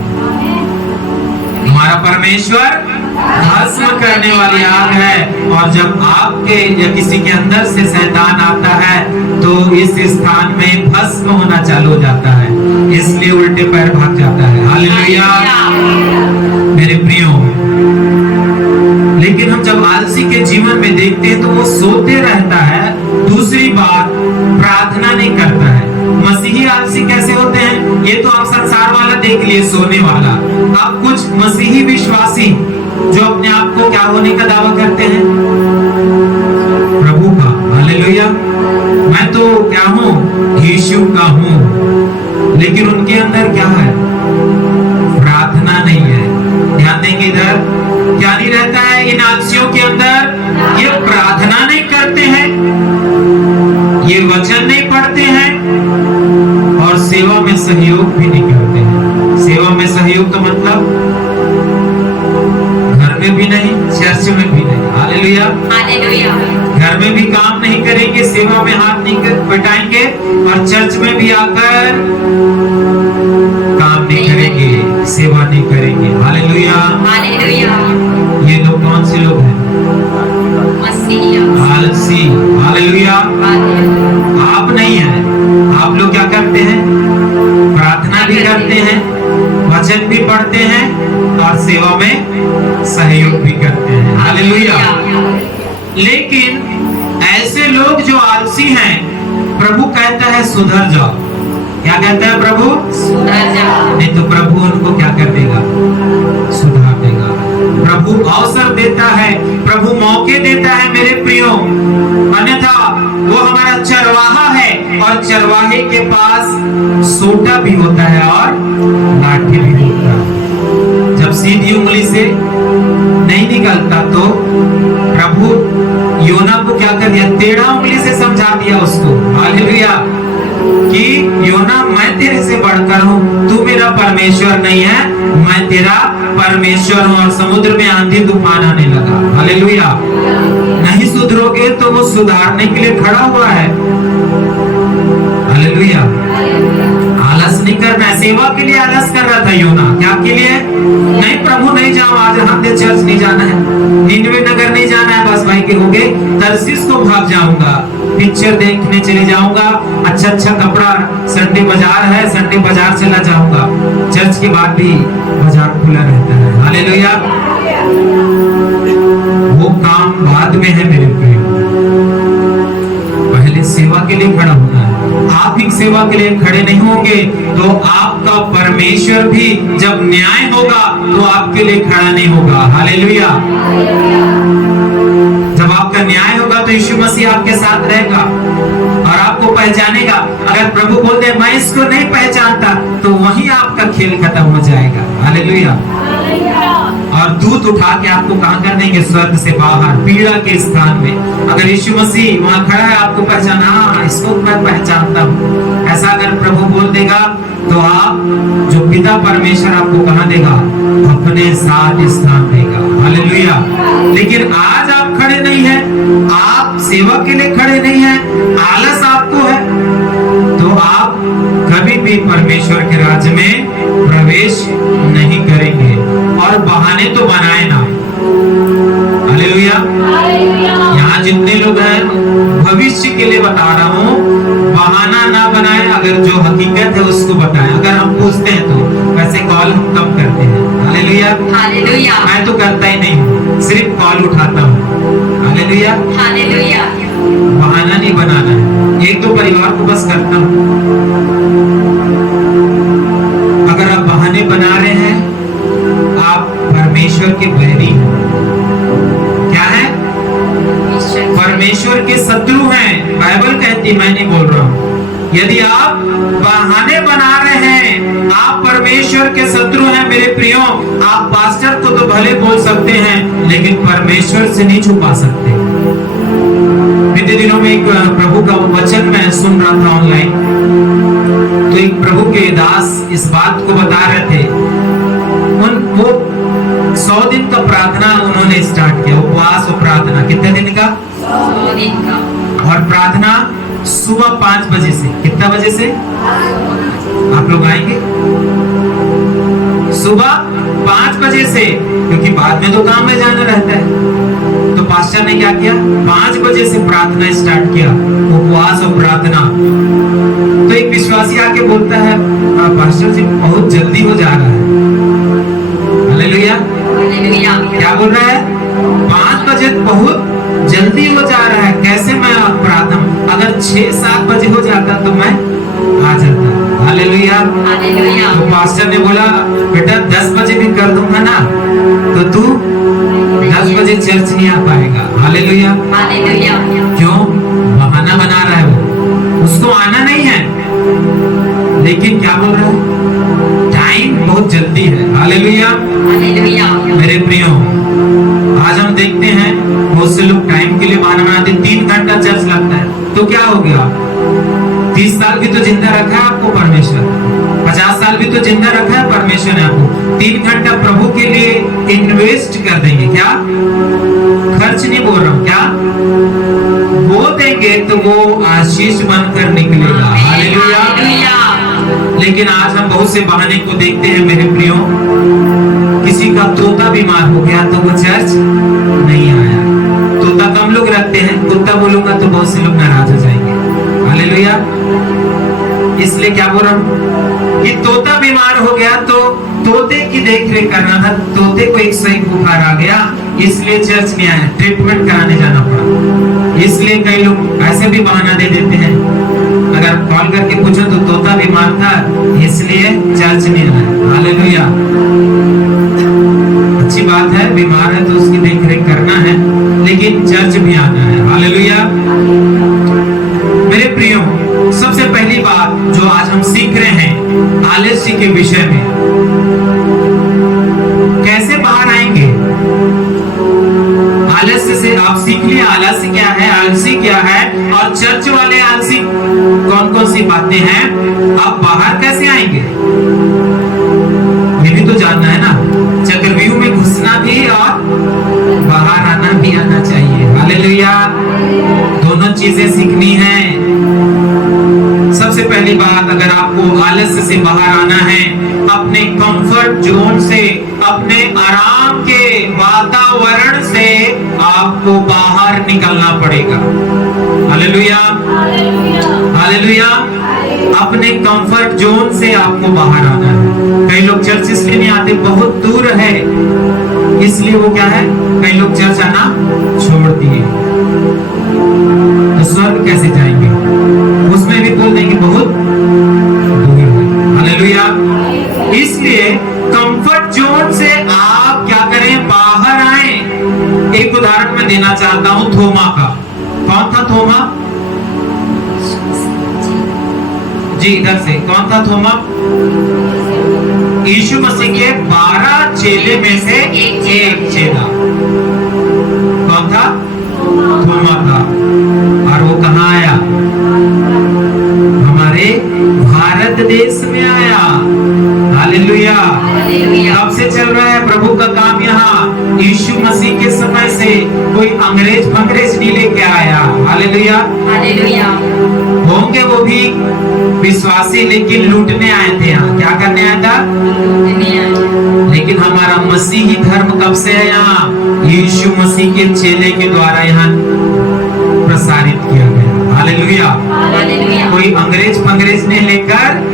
हमारा परमेश्वर भस्म करने वाली आग है, और जब आपके या किसी के अंदर से शैतान आता है तो इस स्थान में भस्म होना चालू हो जाता है, इसलिए उल्टे पैर भाग जाता है। हालेलुया। मेरे प्रियो, लेकिन हम जब आलसी के जीवन में देखते हैं तो वो सोते रहता है। दूसरी बात, प्रार्थना नहीं करता है। मसीही आलसी कैसे होते हैं? ये तो आप संसार वाला देख लिए, सोने वाला। अब कुछ मसीही विश्वासी जो अपने आप को क्या होने का दावा करते हैं? प्रभु का। हालेलुया। मैं तो क्या हूँ? यीशु का हूँ। लेकिन उनके अंदर क्या है? प्रार्थना नहीं है। ध्यान देंगे इधर, क्या नहीं रहता है इन आलसियों के अंदर? ये प्रार्थना नहीं करते हैं, ये वचन नहीं पढ़ते हैं, और सेवा में सहयोग भी नहीं करते हैं। सेवा में सहयोग का मतलब घर में भी नहीं, चर्च में भी नहीं। हालेलुया। हालेलुया। घर में भी काम नहीं करेंगे, सेवा में हाथ नहीं बैठाएंगे, और चर्च में भी आकर काम नहीं करेंगे, सेवा नहीं करेंगे। हालेलुया। हालेलुया। ये लोग कौन से लोग हैं? मसीह। आलसी। हालेलुया। आप नहीं हैं। आप लोग क्या करते हैं? प्रार्थना भी करते हैं, वचन भी पढ़ते हैं, और सेवा में सहयोग भी करते हैं। हालेलुया। लेकिन ऐसे लोग जो आलसी हैं, प्रभु कहता है सुधर जाओ। क्या कहता है प्रभु? सुधर जाओ। नहीं तो प्रभु उनको क्या कर देगा? सुधार देगा। प्रभु अवसर देता है, प्रभु मौके देता है मेरे प्रियो। अन्यथा वो हमारा चरवाहा है, और चरवाहे के पास सोटा भी होता है और लाठी भी होता है। जब सीधी उंगली से नहीं निकलता तो प्रभु योना को क्या कर दिया? टेढ़ा उंगली से समझा दिया उसको। हालेलुया। कि योना, मैं तेरे से बढ़कर हूँ, तू मेरा परमेश्वर नहीं है, मैं तेरा परमेश्वर हूँ। और समुद्र में आंधी तूफान आने लगा। हालेलुया। नहीं सुधरोगे तो वो सुधारने के लिए खड़ा हुआ है। हालेलुया। आलस नहीं करना है। सेवा के लिए आलस कर रहा था योना। क्या के लिए? नहीं प्रभु नहीं जाओ आज, हम चर्च नहीं जाना है, निनवे नगर नहीं जाना है, बस भाई के हो गए, तरसीस को भाग जाऊंगा, पिक्चर देखने चले जाऊंगा, अच्छा अच्छा कपड़ा, संडे बाजार है, संडे बाजार चला जाऊंगा। चर्च के बाद भी बाजार खुला रहता है। हालेलुया। वो काम बाद में है मेरे प्रिय, पहले सेवा के लिए खड़ा होना है। आप ही सेवा के लिए खड़े नहीं होंगे तो आपका परमेश्वर भी जब न्याय होगा तो आपके लिए खड़ा नहीं होगा। हालेलुया। जब आपका न्याय होगा तो यीशु मसीह आपके साथ रहेगा और आपको पहचानेगा। अगर प्रभु बोल दे मैं इसको नहीं पहचानता तो वहीं आपका खेल खत्म हो जाएगा। हालेलुया। उठा के आपको कहां कर देंगे? स्वर्ग से बाहर, पीड़ा के स्थान में। अगर यीशु मसीह वहां खड़ा है, आपको पहचाना, हाँ इसको मैं पहचानता हूँ, ऐसा अगर प्रभु बोल देगा तो आप जो पिता परमेश्वर आपको कहां देगा? अपने साथ स्थान देगा। हालेलुया। लेकिन आज आप खड़े नहीं हैं, आप सेवा के लिए खड़े नहीं हैं, आलस आपको है, तो आप कभी भी परमेश्वर के राज्य में प्रवेश नहीं करेंगे। और बहाने तो बनाए ना। हालेलुया। यहाँ जितने लोग हैं, भविष्य के लिए बता रहा हूँ, बहाना ना बनाए, अगर जो हकीकत है उसको बताएं। अगर हम पूछते हैं तो वैसे कॉल हम कम करते हैं। हालेलुया। हालेलुया। मैं तो करता ही नहीं हूँ, सिर्फ कॉल उठाता हूँ। हालेलुया। हालेलुया। बहाना नहीं बनाना है, एक दो परिवार को बस करता हूँ। अगर आप बहाने बना रहे हैं, आप परमेश्वर के बैरी हैं। क्या है? परमेश्वर के शत्रु हैं। बाइबल कहती, मैं नहीं बोल रहा हूँ। यदि आप बहाने बना रहे हैं, आप परमेश्वर के शत्रु हैं। मेरे प्रियो, आप पास्टर को तो भले बोल सकते हैं, लेकिन परमेश्वर से नहीं छुपा सकते। बीते दिनों में एक प्रभु का वचन मैं सुन रहा था ऑनलाइन, तो एक प्रभु के दास इस बात को बता रहे थे। वो 100 दिन का प्रार्थना उन्होंने स्टार्ट किया, उपवास और प्रार्थना। कितने दिन का? 100 दिन का। और प्रार्थना सुबह 5 बजे से। कितना बजे से? आप लोग आएंगे? सुबह 5 बजे से, क्योंकि बाद में तो काम में जाना रहता है। तो पास्टर ने क्या किया? 5 बजे से प्रार्थना स्टार्ट किया, उपवास और प्रार्थना। तो एक विश्वासी आके बोलता है, पास्टर जी बहुत जल्दी हो जा रहा है। हालेलुया। हालेलुया। क्या बोल रहा है? 5 बजे बहुत जल्दी हो जा रहा है, कैसे मैं प्रार्थना? अगर 6-7 बजे हो जाता तो मैं आ जाता। हालेलुया। हालेलुया। तो पास्टर ने बोला, बेटा 10 बजे भी कर दूंगा ना, तो तू 10 बजे चर्च नहीं आ पाएगा। हालेलुया। हालेलुया। क्यों? बहाना बना रहा है वो, उसको आना नहीं है। लेकिन क्या बोल रहा है? टाइम बहुत जल्दी है। हालेलुया। हालेलुया। मेरे प्रियो, आज हम देखते हैं बहुत से लोग टाइम के लिए बहाना बनाते। 3 घंटा चर्च लगता है, तो क्या हो गया? 30 साल भी तो जिंदा रखा है आपको परमेश्वर, 50 साल भी तो जिंदा रखा है परमेश्वर ने आपको। 3 घंटा प्रभु के लिए इन्वेस्ट कर देंगे क्या? खर्च नहीं बोल रहा हूँ, क्या वो देंगे तो वो आशीष बनकर निकलेगा। हालेलुया। लेकिन आज हम बहुत से बहाने को देखते हैं मेरे प्रियो। किसी का तोता बीमार हो गया तो वो चर्च नहीं आया। तोता कम लोग रखते हैं, कुत्ता बोलूंगा तो बहुत से लोग नाराज हो जाएंगे। हालेलुया। इसलिए क्या बोल रहा हूं कि तोता बीमार हो गया तो तोते की देख रेख करना था। तोते को 101 बुखार आ गया, इसलिए चर्च नहीं आया, ट्रीटमेंट कराने जाना पड़ा। इसलिए कई लोग ऐसे भी बहाना दे देते हैं। अगर कॉल करके पूछो तो तोता बीमार था इसलिए चर्च नहीं आया। हालेलुया। अच्छी बात है, बीमार है तो उसकी देख रेख करना है, लेकिन चर्च भी आना है। हालेलुया। मेरे प्रियो, सबसे पहली बात जो आज हम सीख रहे हैं आलस्य के विषय में, कैसे बाहर आएंगे आलस्य से। आप सीख लिए आलस्य क्या है, आलसी क्या है, और चर्च वाले आलसी कौन कौन सी बातें हैं। आप बाहर कैसे आएंगे ये भी तो जानना है ना। चक्रव्यूह में घुसना भी और बाहर आना भी आना चाहिए। हालेलुया। दोनों चीजें सीखनी है। सबसे पहली बात, अगर आपको आलस्य से बाहर आना है, अपने कंफर्ट जोन से, अपने आराम के वातावरण से आपको बाहर निकलना पड़ेगा। हालेलुया। हालेलुया। अपने कंफर्ट जोन से आपको बाहर आना है। कई लोग चर्च इसलिए नहीं आते, बहुत दूर है, इसलिए वो क्या है, कई लोग चर्च आना छोड़ दिए। तो स्वर्ग कैसे जाएंगे? उसमें भी बोल देंगे बहुत दूर है। हालेलुया। इसलिए कंफर्ट जोन से आप क्या करें, बाहर आए। एक उदाहरण मैं देना चाहता हूं थोमा का। कौन था थोमा? जी इधर से, कौन था थोमा? यीशु मसीह के 12 चेले में से एक चेला। कौन था? थोमा था। और वो कहाँ आया? हमारे भारत देश में आया। हालेलुया। कब से चल रहा है प्रभु का काम यहाँ? यीशु मसीह के समय से। कोई अंग्रेज नहीं लेके आया। हालेलुया। हालेलुया। होंगे वो भी विश्वासी, लेकिन लूटने आए थे यहाँ। क्या करने आया था? लेकिन हमारा मसीही धर्म कब से है यहाँ? यीशु मसीह के चेले के द्वारा यहाँ प्रसारित किया गया। हालेलुया। हालेलुया। कोई अंग्रेज ने लेकर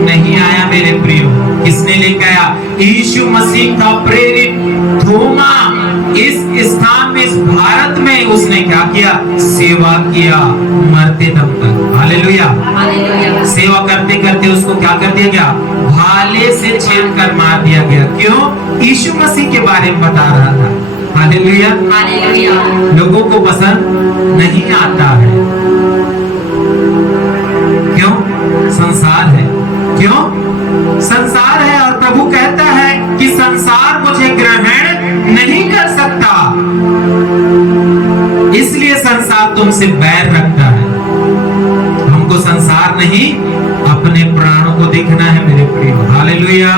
नहीं आया मेरे प्रियो। किसने लेकर आया? यीशु मसीह का प्रेरित थोमा इस स्थान में, इस भारत में उसने क्या किया? सेवा किया मरते दम तक। हालेलुया। हालेलुया। सेवा करते करते उसको क्या कर दिया गया? भाले से छेद कर मार दिया गया। क्यों? यीशु मसीह के बारे में बता रहा था। हालेलुया। हालेलुया। लोगों को पसंद नहीं आता है। क्यों? संसार है। क्यों? संसार है। और प्रभु कहता है कि संसार मुझे ग्रहण नहीं कर सकता, इसलिए संसार तुमसे बैर रखता है। हमको संसार नहीं, अपने प्राणों को देखना है मेरे प्रिय। हालेलुया।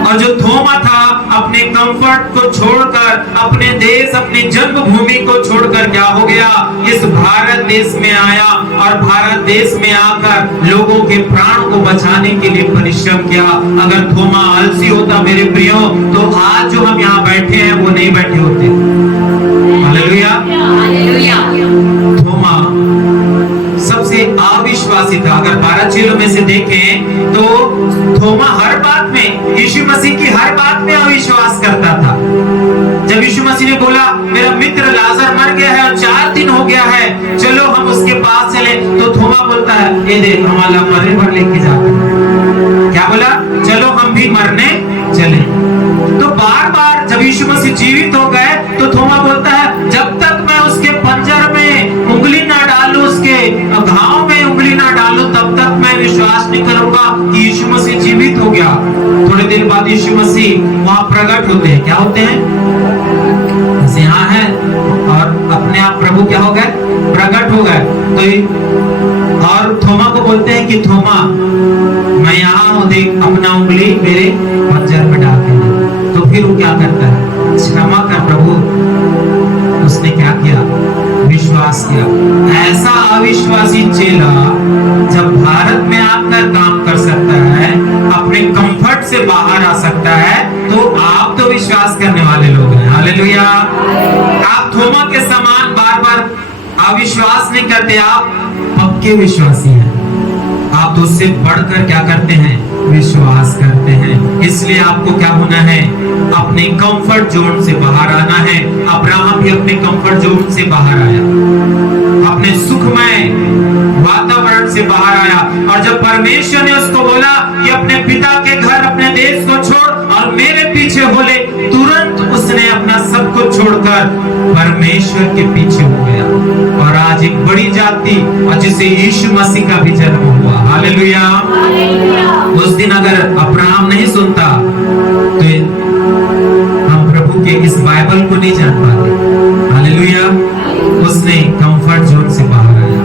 और जो थोमा था अपने कंफर्ट को छोड़कर, अपने देश, अपनी जन्मभूमि को छोड़कर क्या हो गया? इस भारत देश में आया और भारत देश में आकर लोगों के प्राण को बचाने के लिए परिश्रम किया। अगर थोमा आलसी होता मेरे प्रियो, तो आज जो हम यहाँ बैठे हैं वो नहीं बैठे होते। हालेलुया। हालेलुया। थोमा सबसे अविश्वासी था। अगर 12 चेलों में से देखें तो थोमा हर बात में, यीशु मसीह की हर बात में अविश्वास करता था। जब यीशु मसीह ने बोला मेरा मित्र लाजर मर गया है और 4 दिन हो गया है, चलो हम उसके पास चले, तो थोमा बोलता है ये देख हमारा मरने पर लेके जाते हैं। क्या बोला? चलो हम भी मरने चले। तो बार बार जब यीशु मसीह जीवित हो गए तो थोमा बोलता है जब तक मैं उसके पंजर में उंगली ना डालूं, उसके घाव में उंगली ना डालूं, तब तक मैं विश्वास नहीं करूंगा कि यीशु मसीह जीवित हो गया। थोड़े देर बाद यीशु मसीह वहां प्रकट होते हैं। क्या होते हैं? यहाँ है और अपने आप प्रभु क्या हो गए? प्रकट हो गए। तो और थोमा को बोलते हैं कि थोमा मैं यहाँ हूँ, देख अपना उंगली मेरे पंजर में डाल दे। तो फिर वो क्या करता है? क्षमा कर प्रभु। उसने क्या किया? विश्वास किया। ऐसा अविश्वासी चेला जब भारत में आकर काम कर सकता है, अपने कंफर्ट से बाहर आ सकता है, तो आप तो विश्वास करने वाले लोग हैं। हालेलुया। आप थोमा के समान बार बार अविश्वास नहीं करते, आप पक्के विश्वासी हैं। आप तो उससे बढ़कर क्या करते हैं? विश्वास करते हैं। इसलिए आपको क्या होना है? अपने कंफर्ट जोन से बाहर आना है। अब्राहम भी अपने कंफर्ट जोन से बाहर आया, अपने सुखमय वातावरण से बाहर आया। और जब परमेश्वर ने उसको बोला कि अपने पिता के घर, अपने देश को छोड़ और मेरे पीछे हो ले, तुरंत उसने अपना सब कुछ छोड़कर परमेश्वर के पीछे हो गया। और आज एक बड़ी जाति, और जिसे यीशु मसीह का भी जन्म हुआ। हालेलुया। उस दिन अगर अब्राहम नहीं सुनता तो हम प्रभु के इस बाइबल को नहीं जान पाते। हालेलुया। उसने कंफर्ट जोन से बाहर आया।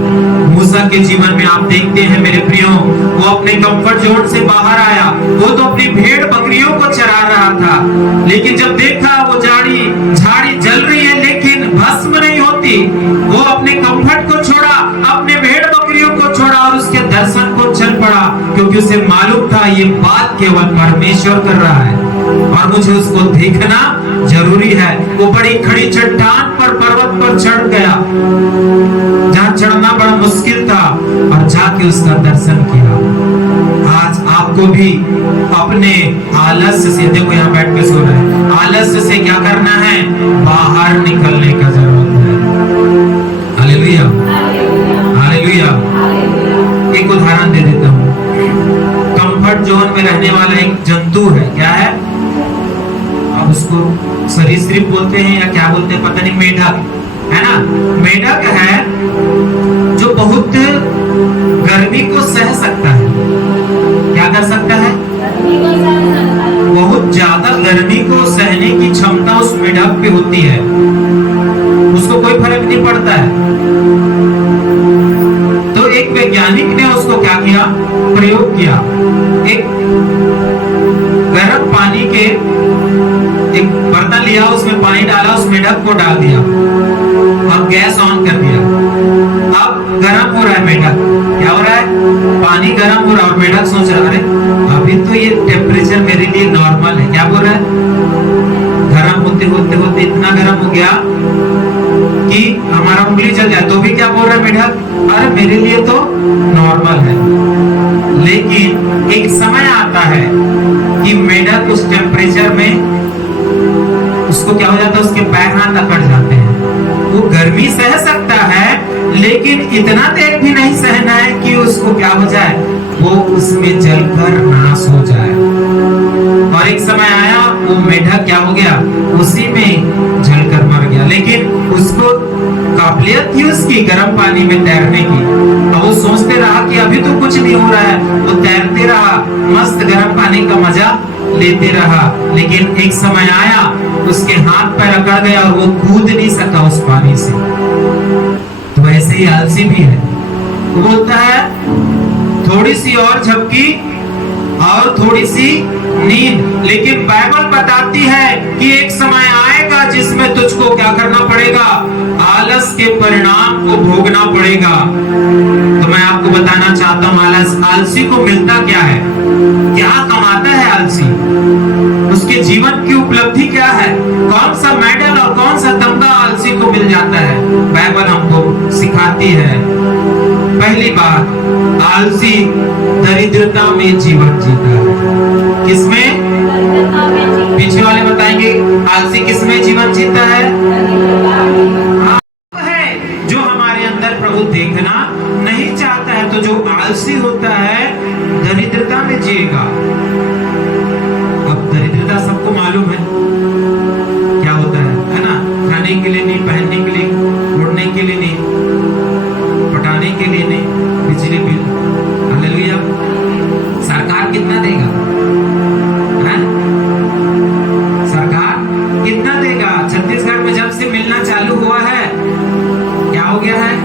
मूसा के जीवन में आप देखते हैं मेरे प्रियो, वो अपने कंफर्ट जोन से बाहर आया। वो तो अपनी भेड़ बकरियों को चरा रहा था, लेकिन जब देखा वो झाड़ी जल रही है लेकिन भस्म नहीं होती, वो अपने कंफर्ट को छोड़ा, अपने भेड़ बकरियों को छोड़ा और उसके दर्शन को चल पड़ा, क्योंकि उसे मालूम था ये बात केवल परमेश्वर कर रहा है और मुझे उसको देखना जरूरी है। वो बड़ी खड़ी चट्टान पर, पर्वत पर चढ़ गया, जहां चढ़ना बड़ा मुश्किल था, और जाके उसका दर्शन किया। आज आपको भी अपने आलस्य से, देखो यहाँ बैठ के सो रहे हैं, आलस्य से क्या करना है? बाहर निकलने का जरूरत है। हालेलुया। हालेलुया। एक उदाहरण दे देता हूँ। कंफर्ट जोन में रहने वाला एक जंतु है। क्या है? अब उसको सरीसृप बोलते हैं या क्या बोलते हैं पता नहीं, मेढक है ना। मेढक है जो बहुत गर्मी को सह सकता है। क्या कर सकता है? बहुत ज्यादा गर्मी को सहने की क्षमता उस मेढक पे होती है, उसको कोई फर्क नहीं पड़ता है। तो एक वैज्ञानिक ने उसको क्या किया, प्रयोग किया, एक गर्म पानी के एक बर्तन लिया, उसमें पानी डाला, उस मेढक को डाल दिया और गैस ऑन कर दिया। अब गर्म हो रहा है मेढक, क्या हो रहा है, पानी गर्म हो रहा है और मेढक सोच रहा है अरे अभी तो ये टेम्परेचर मेरे लिए नॉर्मल है, क्या बोल रहा है, गर्म होते होते होते इतना गर्म हो गया कि हमारा उंगली जल जाए, तो भी क्या बोल रहा है मेढक, अरे मेरे लिए तो नॉर्मल है। लेकिन एक समय आता है कि मेढक उस टेम्परेचर में उसको क्या हो जाता है, उसके पैर हाथ अकड़ जाते हैं। वो गर्मी सह सकता है लेकिन इतना देर भी नहीं सहना है कि उसको क्या हो जाए, वो उसमें जलकर नाश हो जाए। और एक समय आया वो मेढक क्या हो गया, उसी में जलकर मर गया। लेकिन उसको काबिलियत थी उसकी गर्म पानी में तैरने की, और वो सोचते रहा कि अभी तो कुछ नहीं हो रहा है, वो तैरते रहा, मस्त गर्म पानी का मजा लेते रहा। लेकिन एक समय आया उसके हाथ पैर अकड़ गया और वो कूद नहीं सका उस पानी से। तो वैसे ही आलसी भी है, वो बोलता है थोड़ी सी और झपकी और थोड़ी सी नींद। लेकिन बाइबल बताती है कि एक समय आएगा जिसमें तुझको क्या करना पड़ेगा, आलस के परिणाम को भोगना पड़ेगा। तो मैं आपको बताना चाहता हूं आलसी को मिलता क्या है, क्या कमाता है आलसी, उसके जीवन की उपलब्धि क्या है, कौन सा मेडल और कौन सा तमगा आलसी को मिल जाता है, बाइबल हमको सिखाती है। पहली बात, आलसी दरिद्रता में जीवन जीता है। किसमें, पीछे वाले बताएंगे आलसी किसमें जीवन जीता है, है जो हमारे अंदर प्रभु देखना नहीं चाहता है। तो जो आलसी होता है दरिद्रता में जिएगा। अब दरिद्रता सबको मालूम है क्या होता है ना, खाने के लिए नहीं, पहनने के लिए, उड़ने के लिए नहीं, पटाने के लिए नहीं, बिजली बिल, हालेलुया, सरकार कितना देगा, है? सरकार कितना देगा। छत्तीसगढ़ में जब से मिलना चालू हुआ है क्या हो गया है,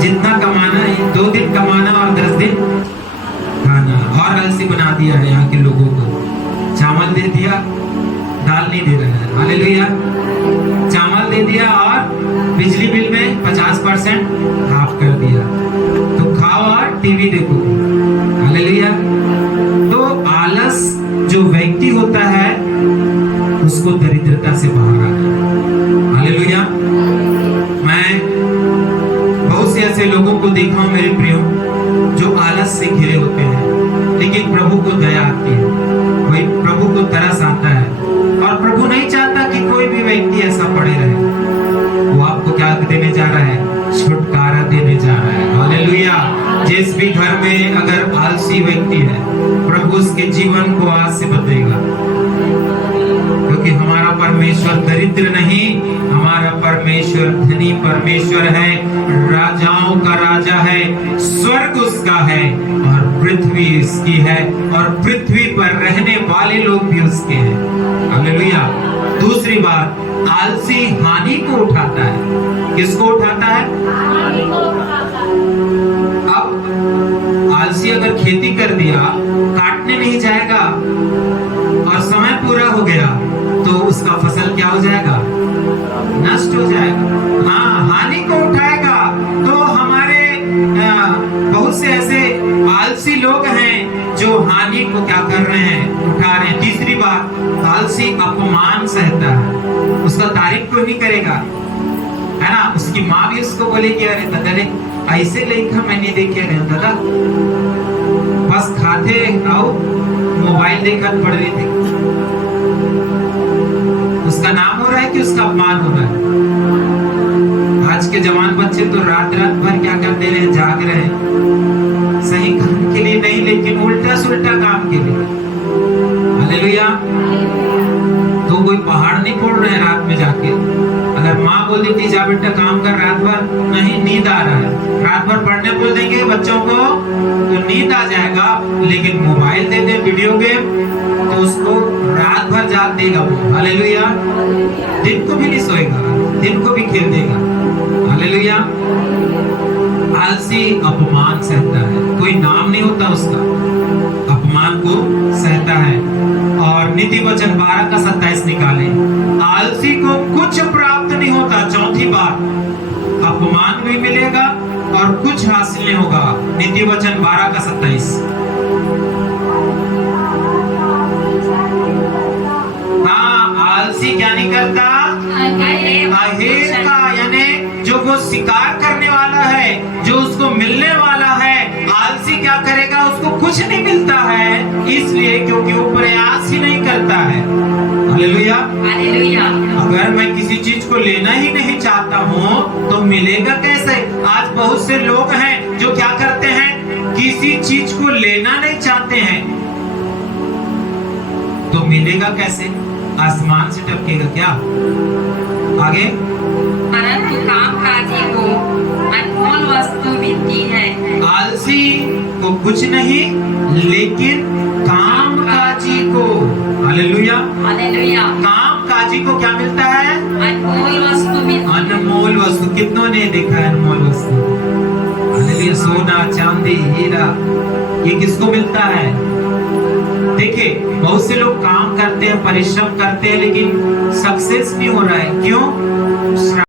जितना कमाना है 2 दिन कमाना और 10 दिन खाना, और आलसी बना दिया है यहाँ के लोगों को। चावल दे दिया, दाल नहीं दे रहा है, हालेलुया, चावल दे दिया और बिजली बिल में 50% हाफ कर दिया, तो खाओ और टीवी देखो, हालेलुया। तो आलस जो व्यक्ति होता है उसको दरिद्रता से बाहर आता है, हालेलुया। मैं बहुत से ऐसे लोगों को देखा हूं मेरे प्रियो, जो आलस से घिरे होते हैं, लेकिन प्रभु को दया आती है, वही प्रभु को तरस आता है, और प्रभु नहीं चाहता कि कोई भी व्यक्ति ऐसा पड़े रहे। वो आपको क्या देने जा रहा है, छुटकारा देने जा रहा है, हालेलुया। जिस भी घर में अगर आलसी व्यक्ति है, प्रभु उसके जीवन को आज से बदलेगा, क्योंकि हमारा परमेश्वर दरिद्र नहीं, हमारा परमेश्वर धनी परमेश्वर है, राजाओं का राजा है, स्वर्ग उसका है और पृथ्वी इसकी है, और पृथ्वी पर रहने वाले लोग भी उसके हैं, हालेलुया। दूसरी बात, आलसी हानि को उठाता है। किसको उठाता है, हानि को उठाता है। अब आलसी अगर खेती कर दिया, काटने नहीं जाएगा और समय पूरा हो गया, तो उसका फसल क्या हो जाएगा, नष्ट हो जाएगा। हाँ, हानि को उठाएगा। तो हमारे बहुत से ऐसे आलसी लोग हैं जो हानि को क्या कर रहे हैं, उठा रहे हैं। तीसरी बात, आलसी अपमान सहता है, उसका तारीफ कोई नहीं करेगा, है ना। उसकी माँ भी उसको बोलेगी अरे दादा रे ऐसे लेखा मैं नहीं देखे रहे दादा, बस खाते आओ मोबाइल देखा पड़ रहे थे। उसका नाम हो रहा है कि उसका अपमान हो रहा है। आज के जवान बच्चे तो रात रात भर क्या करते रहे, जाग रहे हैं, सही काम के लिए नहीं लेकिन उल्टा सुल्टा काम के लिए, हालेलुया। तो कोई पहाड़ नहीं फोड़ रहे हैं रात में जाके। अगर माँ बोल देती जा बेटा काम कर रात भर, नहीं नींद आ रहा है, रात भर पढ़ने बोल देंगे बच्चों को तो नींद आ जाएगा, लेकिन मोबाइल दे दे वीडियो गेम उसको रात भर जाग देगा वो। हालेलुया। दिन को भी नहीं सोएगा, दिन को भी खेल देगा। हालेलुया। आलसी अपमान सहता है, कोई नाम नहीं होता उसका, अपमान को सहता है। और नीति वचन 12:27 निकाले, आलसी को कुछ प्राप्त नहीं होता। चौथी बात, अपमान भी मिलेगा और कुछ हासिल नहीं होगा। नीति वचन 12:27। हाँ, आलसी क्या नहीं करता, अहेर का, यानी जो वो शिकार करने वाला है, जो उसको मिलने वाला है, आलसी क्या करेगा, उसको कुछ नहीं मिलता है। इसलिए क्योंकि वो प्रयास ही नहीं करता है। हालेलुया। हालेलुया। अगर मैं किसी चीज को लेना ही नहीं चाहता हूँ तो मिलेगा कैसे? आज बहुत से लोग हैं जो क्या करते हैं, किसी चीज को लेना नहीं चाहते हैं तो मिलेगा कैसे? आसमान से टपकेगा क्या? आगे, परंतु कामकाजी को अनमोल वस्तु मिलती है। आलसी को कुछ नहीं, लेकिन कामकाजी को, हालेलुया, हालेलुया, कामकाजी को क्या मिलता है? अनमोल वस्तु मिलती है। अनमोल वस्तु। कितनों ने देखा है अनमोल वस्तु? हालेलुया। सोना, चांदी, हीरा, ये किसको मिलता है? देखिए, बहुत से लोग काम करते हैं, परिश्रम करते हैं, लेकिन सक्सेस नहीं हो रहा है। क्यों?